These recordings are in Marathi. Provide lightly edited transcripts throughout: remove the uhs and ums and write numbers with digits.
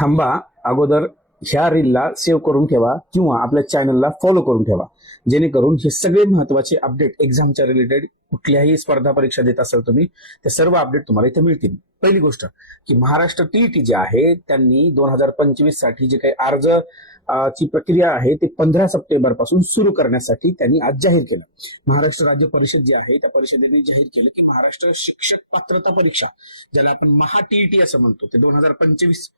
थांबा, अगोदर ह्या रीलला सेव्ह करून ठेवा किंवा आपल्या चॅनलला फॉलो करून ठेवा, जेणेकरून हे सगळे महत्वाचे अपडेट एक्झामच्या रिलेटेड कुठल्याही स्पर्धा परीक्षा देत असाल तुम्ही, ते सर्व अपडेट तुम्हाला इथे मिळतील. पहिली गोष्ट की महाराष्ट्र टीईटी जे आहे त्यांनी 2025 साठी जे काही अर्ज ची प्रक्रिया आहे ते 15 सप्टेंबर पासून सुरू करण्यासाठी त्यांनी आज जाहीर केलं. महाराष्ट्र राज्य परिषद जे आहे त्या परिषदेने जाहीर केलं की महाराष्ट्र शिक्षक पात्रता परीक्षा, ज्याला आपण महाटीईटी असं म्हणतो, ते 2025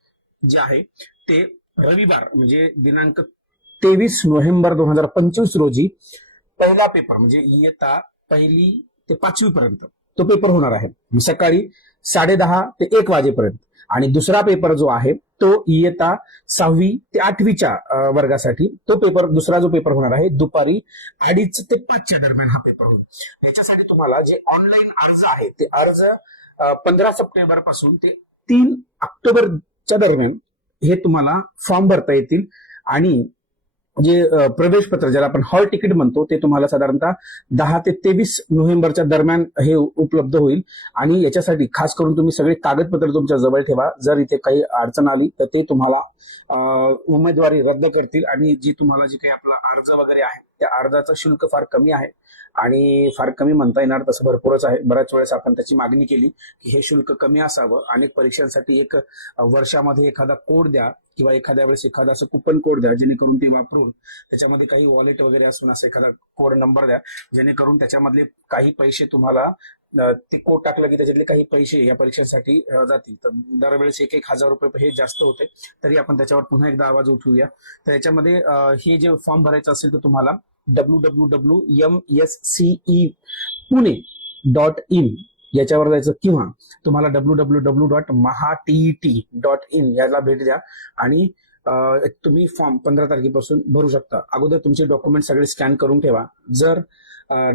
जे आहे ते रविवार म्हणजे दिनांक 23 नोव्हेंबर 2025 रोजी पहिला पेपर म्हणजे इयत्ता 1ली ते 5वी पर्यंत तो पेपर होणार आहे, सकाळी 10:30 ते 1 वाजेपर्यंत. आणि दुसरा पेपर जो आहे तो इयत्ता 6वी ते 8वीच्या वर्गासाठी तो पेपर, दुसरा जो पेपर होणार आहे दुपारी 2:30 ते 5च्या दरम्यान हा पेपर होईल. याच्यासाठी तुम्हाला जे ऑनलाईन अर्ज आहे ते अर्ज 15 सप्टेंबर पासून ते 3 ऑक्टोबरच्या दरम्यान हे तुम्हाला फॉर्म भरता येतील. आणि जे प्रवेश पत्र ज्याला आपण हॉल तिकीट म्हणतो ते तुम्हाला साधारणतः 10 ते 23 नोव्हेंबरच्या दरम्यान हे उपलब्ध होईल. आणि याच्यासाठी खास करून तुम्ही सगळे कागदपत्र तुमच्या जवळ ठेवा. जर इथे काही अडचण आली तर ते तुम्हाला उमेदवारी रद्द करतील. आणि जी तुम्हाला जी काही आपला अर्ज वगैरे आहे त्या अर्जाचं शुल्क फार कमी आहे, आणि फार कमी म्हणता येणार तसं भरपूरच आहे. बऱ्याच वेळेस आपण त्याची मागणी केली की हे शुल्क कमी असावं. अनेक परीक्षांसाठी एक वर्षामध्ये एखादा कोड द्या किंवा एखाद्या वेळेस एखादा असं कुपन कोड द्या, जेणेकरून ते वापरून त्याच्यामध्ये काही वॉलेट वगैरे असून असं एखादा कोड नंबर द्या, जेणेकरून त्याच्यामधले काही पैसे तुम्हाला ते कोड टाकलं की त्याच्यातले काही पैसे या परीक्षेसाठी जातील. तर दरवेळेस 1,000 रुपये हे जास्त होते, तरी आपण त्याच्यावर पुन्हा एकदा आवाज उठवूया. तर याच्यामध्ये हे जे फॉर्म भरायचं असेल तर तुम्हाला www.mscepune.in याच्यावर जायचं, किंवा तुम्हाला www.mahatet.in याला भेट द्या आणि तुम्ही फॉर्म 15 तारखेपासून भरू शकता. अगोदर तुमचे डॉक्युमेंट सगळे स्कॅन करून ठेवा. जर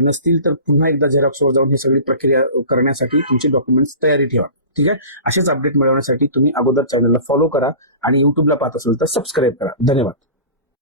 नसतील तर पुन्हा एकदा झेरॉक्सवर जाऊन ही सगळी प्रक्रिया करण्यासाठी तुमचे डॉक्युमेंट्स तयारी ठेवा. ठीक आहे. असेच अपडेट मिळवण्यासाठी तुम्ही अगोदर चॅनलला फॉलो करा आणि युट्यूबला पाहत असेल तर सबस्क्राईब करा. धन्यवाद.